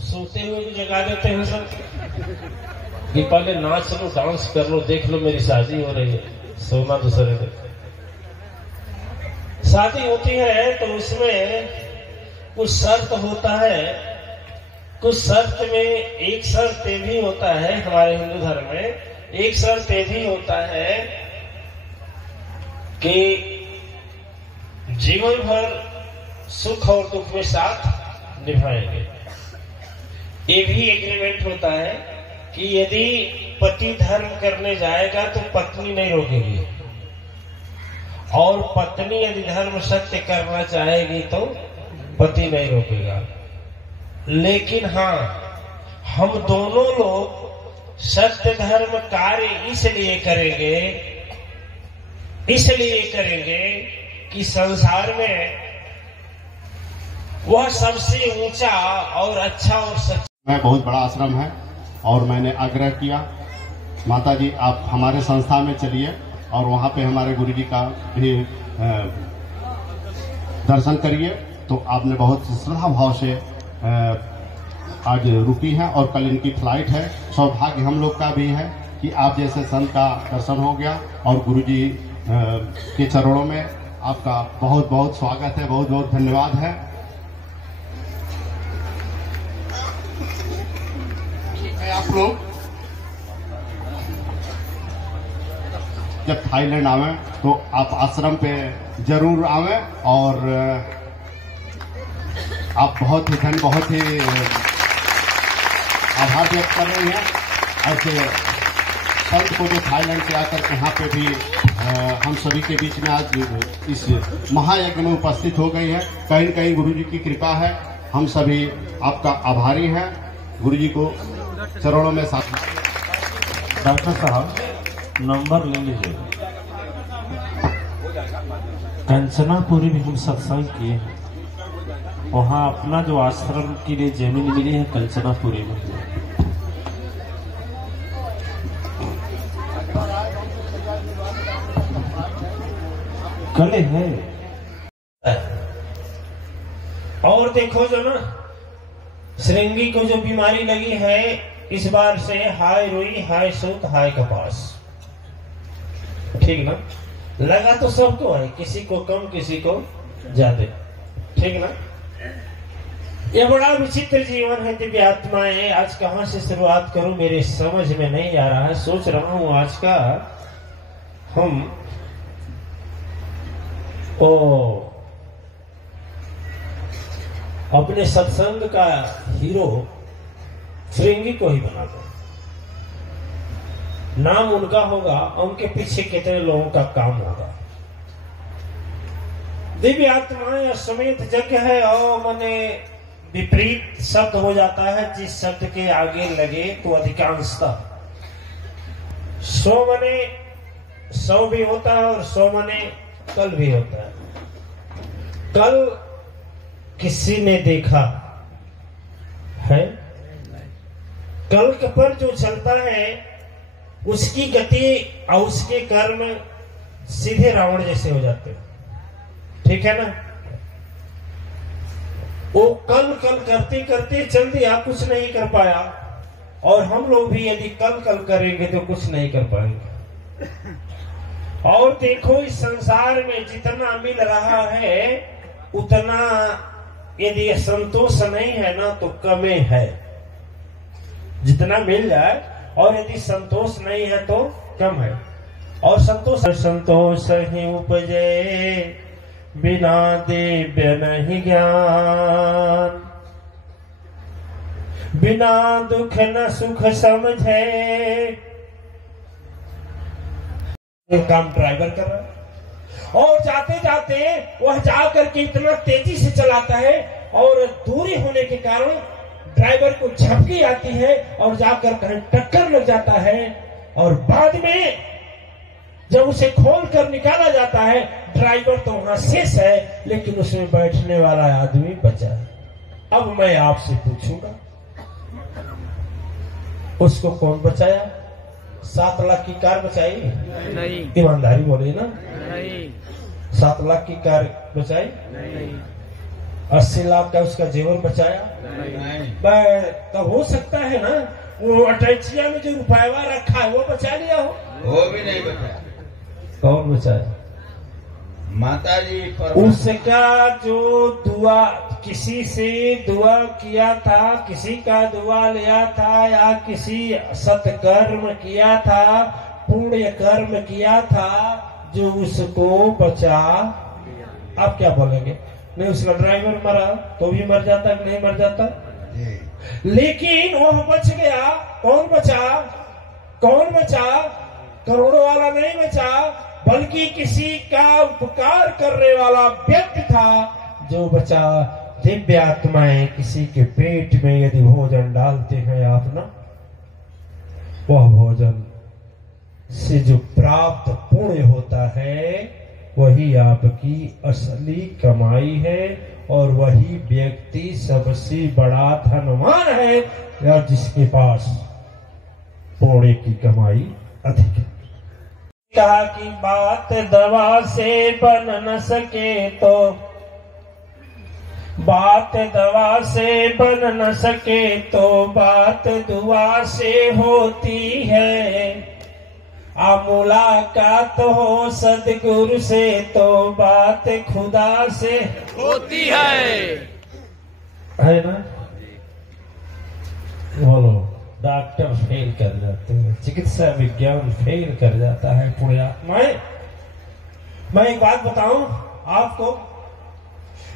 सोते हुए भी जगा देते हैं सब कि पहले नाच लो, डांस कर लो, देख लो मेरी शादी हो रही है, सोना दूसरे दिन। शादी होती है तो उसमें कुछ शर्त होता है, कुछ शर्त में एक शर्त ये भी होता है हमारे हिंदू धर्म में, एक शर्त ये भी होता है कि जीवन भर सुख और दुख में साथ निभाएंगे। ये भी एग्रीमेंट होता है कि यदि पति धर्म करने जाएगा तो पत्नी नहीं रोकेगी, और पत्नी यदि धर्म सत्य करना चाहेगी तो पति नहीं रोकेगा। लेकिन हाँ, हम दोनों लोग सत्य धर्म कार्य इसलिए करेंगे कि संसार में वह सबसे ऊंचा और अच्छा और सच्चा बहुत बड़ा आश्रम है, और मैंने आग्रह किया माता जी आप हमारे संस्था में चलिए और वहाँ पे हमारे गुरु जी का भी दर्शन करिए। तो आपने बहुत श्रद्धा भाव से आज रुकी है, और कल इनकी फ्लाइट है। सौभाग्य हम लोग का भी है कि आप जैसे संत का दर्शन हो गया, और गुरु जी के चरणों में आपका बहुत बहुत स्वागत है, बहुत बहुत धन्यवाद है। आप लोग जब थाईलैंड आवे तो आप आश्रम पे जरूर आवे, और आप बहुत ही आभार व्यक्त कर रहे हैं ऐसे संत को जो थाईलैंड से आकर यहाँ पे भी हम सभी के बीच में आज इस महायज्ञ में उपस्थित हो गई है। कहीं न कहीं गुरु जी की कृपा है, हम सभी आपका आभारी हैं। गुरु जी को चरणों में साथ। डॉक्टर साहब नंबर ले लीजिए। कंचनापुरी भी हम सत्संग किए हैं, वहाँ अपना जो आश्रम के लिए जमीन मिली है कंचनापुरी में। कले है। और देखो जो ना श्रृंगी को जो बीमारी लगी है इस बार से, हाय रुई, हाय सूत, हाय कपास, ठीक ना? लगा तो सबको है, किसी को कम किसी को ज्यादा, ठीक ना? यह बड़ा विचित्र जीवन है दिव्य आत्माएं। आज कहां से शुरुआत करूं मेरे समझ में नहीं आ रहा है। सोच रहा हूं आज का हम अपने सत्संग का हीरो श्रृंगी को ही बना दो। नाम उनका होगा, उनके पीछे कितने लोगों का काम होगा। दिव्य आत्माएं समेत जग है, और माने विपरीत शब्द हो जाता है जिस शब्द के आगे लगे तो अधिकांशतः 100 माने 100 भी होता है, और 100 माने कल भी होता है। कल किसी ने देखा है? कल पर जो चलता है उसकी गति और उसके कर्म सीधे रावण जैसे हो जाते हैं, ठीक है ना? वो कल करते करते चल दिया, कुछ नहीं कर पाया, और हम लोग भी यदि कल करेंगे तो कुछ नहीं कर पाएंगे। और देखो इस संसार में जितना मिल रहा है उतना यदि संतोष नहीं है ना तो कमे है। जितना मिल जाए और यदि संतोष नहीं है तो कम है। और संतोष ही उपजे बिना दिव्य नहीं ज्ञान, बिना दुख न सुख समझे। काम ड्राइवर कर रहा है और जाते जाते वह जाकर के इतना तेजी से चलाता है, और दूरी होने के कारण ड्राइवर को झपकी आती है और जाकर कहीं टक्कर लग जाता है, और बाद में जब उसे खोल कर निकाला जाता है ड्राइवर तो वहां शेष है, लेकिन उसमें बैठने वाला आदमी बचा है। अब मैं आपसे पूछूंगा उसको कौन बचाया? 7 लाख की कार बचाई? नहीं। ईमानदारी बोले ना? नहीं। 7 लाख की कार बचाई? नहीं। 80 लाख का उसका जेवर बचाया? तब हो सकता है ना वो अटैचिया में जो रुपया रखा है वो बचा लिया हो? वो भी नहीं बचाया। कौन बचाया? माता जी। उसका जो दुआ किसी से दुआ किया था, किसी का दुआ लिया था या किसी सत्कर्म किया था, पुण्य कर्म किया था जो उसको बचा। आप क्या बोलेंगे? नहीं, उसका ड्राइवर मरा तो भी मर जाता कि नहीं मर जाता? लेकिन वह बच गया। कौन बचा? कौन बचा? करोड़ों वाला नहीं बचा, बल्कि किसी का उपकार करने वाला व्यक्ति था जो बचा। दिव्य आत्माएं किसी के पेट में यदि भोजन डालते हैं आप ना, वह भोजन से जो प्राप्त पुण्य होता है वही आपकी असली कमाई है, और वही व्यक्ति सबसे बड़ा धनवान है या जिसके पास पुण्य की कमाई अधिक है। कहा कि बात दवा से बन न सके तो, बात दवा से बन न सके तो बात दुआ से होती है। मुलाकात हो सदगुरु से तो बात खुदा से होती है ना? बोलो, डॉक्टर फेल कर जाते हैं, चिकित्सा विज्ञान फेल कर जाता है। पुण्यात्माएं, मैं एक बात बताऊं आपको,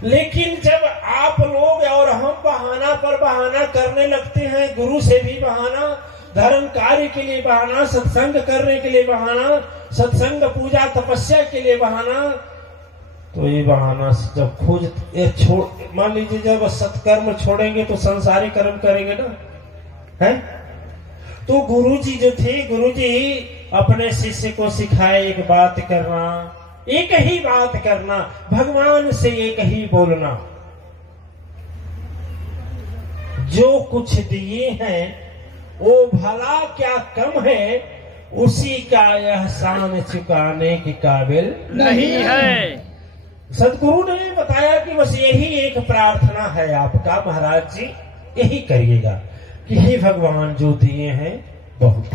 लेकिन जब आप लोग और हम बहाना पर बहाना करने लगते हैं, गुरु से भी बहाना, धर्म कार्य के लिए बहाना, सत्संग करने के लिए बहाना, सत्संग पूजा तपस्या के लिए बहाना, तो ये बहाना जब खोज मान लीजिए जब सत्कर्म छोड़ेंगे तो संसारी कर्म करेंगे ना, है? तो गुरुजी जो थे, गुरुजी अपने शिष्य को सिखाए एक बात करना, एक ही बात करना, भगवान से एक ही बोलना। जो कुछ दिए हैं वो भला क्या कम है, उसी का एहसान चुकाने के काबिल नहीं है। सदगुरु ने बताया कि बस यही एक प्रार्थना है आपका महाराज जी, यही करिएगा कि हे भगवान जो दिए हैं बहुत।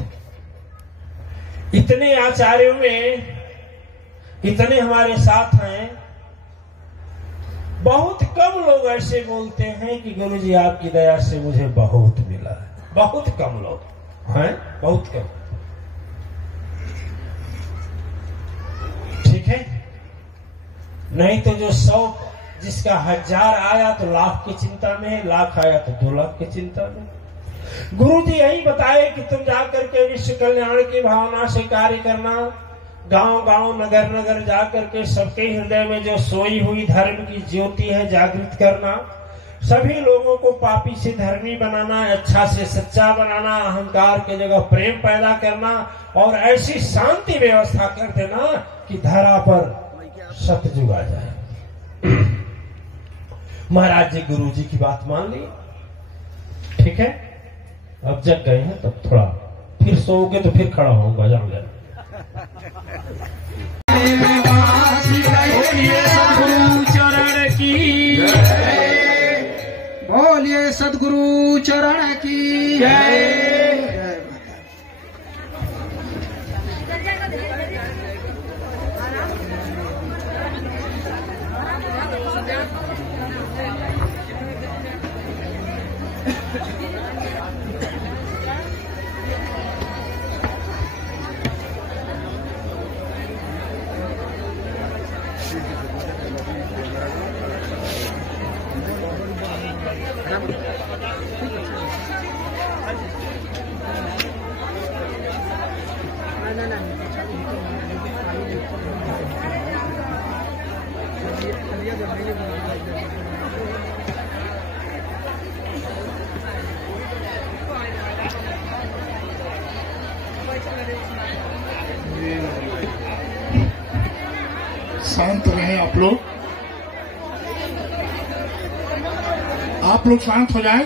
इतने आचार्यों में इतने हमारे साथ हैं, बहुत कम लोग ऐसे बोलते हैं कि गुरुजी आपकी दया से मुझे बहुत मिला है। बहुत कम लोग हैं, बहुत कम। ठीक है, नहीं तो जो 100 जिसका 1000 आया तो लाख की चिंता में, लाख आया तो 2 लाख की चिंता में। गुरु जी यही बताए कि तुम जाकर के विश्व कल्याण की भावना से कार्य करना, गांव गांव नगर नगर जाकर के सबके हृदय में जो सोई हुई धर्म की ज्योति है जागृत करना, सभी लोगों को पापी से धर्मी बनाना, अच्छा से सच्चा बनाना, अहंकार के जगह प्रेम पैदा करना, और ऐसी शांति व्यवस्था कर देना कि धरा पर सतयुग आ जाए। महाराज जी गुरु जी की बात मान ली, ठीक है। अब जग गए हैं तब थोड़ा फिर सोओगे तो फिर खड़ा होऊंगा, जाऊंगा। सदगुरु चरण की बोलिए, सदगुरु चरण की जय। शांत रहे आप लोग शांत हो जाएं।